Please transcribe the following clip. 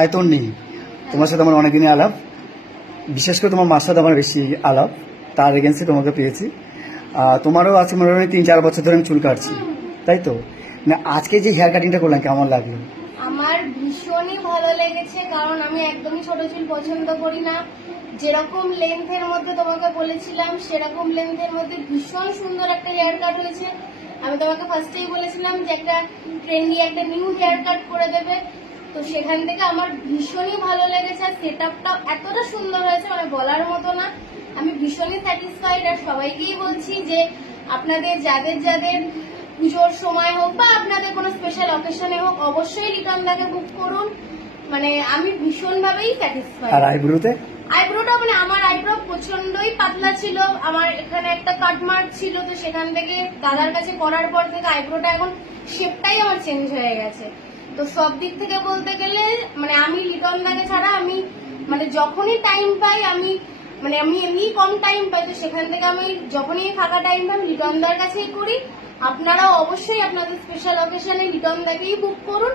আয়তন নেই। তোমার সাথে আমার অনেকদিনই আলাপ, বিশেষ করে তোমার মার সাথে আমার বেশি আলাপ, তার এগেন্সে তোমাকে পেয়েছি। তোমারও আছে মনে হয় 3-4 বছর ধরে আমি চুল কাটছি, তাই তো? না, আজকে যে হেয়ার কাটিংটা করলাম কেমন লাগলো? আমার ভীষণই ভালো লেগেছে, কারণ আমি একদমই ছোট চুল পছন্দ করি না। যেরকম লেন্থের মধ্যে তোমাকে বলেছিলাম সেরকম লেন্থের মধ্যে ভীষণ সুন্দর একটা হেয়ার কাট হয়েছে। আমি তোমাকে ফার্স্টেই বলেছিলাম যে একটা ট্রেন্ডি একটা নিউ হেয়ার কাট করে দেবে, তো সেখান থেকে আমার ভীষণই ভালো লেগেছে। আর সেট আপটা এতটা সুন্দর হয়েছে মানে বলার মতো না। আমি ভীষণই স্যাটিসফাইড। আর সবাইকেই বলছি যে আপনাদের যাদের যাদের পুজোর সময় হোক বা আপনাদের কোনো স্পেশাল অকেশনে হোক, অবশ্যই লিটন দাকে বুক করুন। মানে আমি ভীষণভাবেই স্যাটিসফাইড। আর আইব্রোতে? আইব্রোটা মানে আমার আইব্রো প্রচন্ডই পাতলা ছিল, আমার এখানে একটা কাট মার্ক ছিল, তো সেখান থেকে দাদার কাছে করার পর থেকে আইব্রোটা এখন শেপটাই আমার চেঞ্জ হয়ে গেছে। তো সব দিক থেকে বলতে গেলে মানে আমি লিটন দাকে ছাড়া আমি মানে যখনই টাইম পাই আমি এমনি কম টাইম পাই, তো সেখান থেকে আমি যখনই ফাঁকা টাইম পাই আমি লিটন দার কাছেই করি। আপনারাও অবশ্যই আপনাদের স্পেশাল অকেশনে লিটন দাকেই বুক করুন।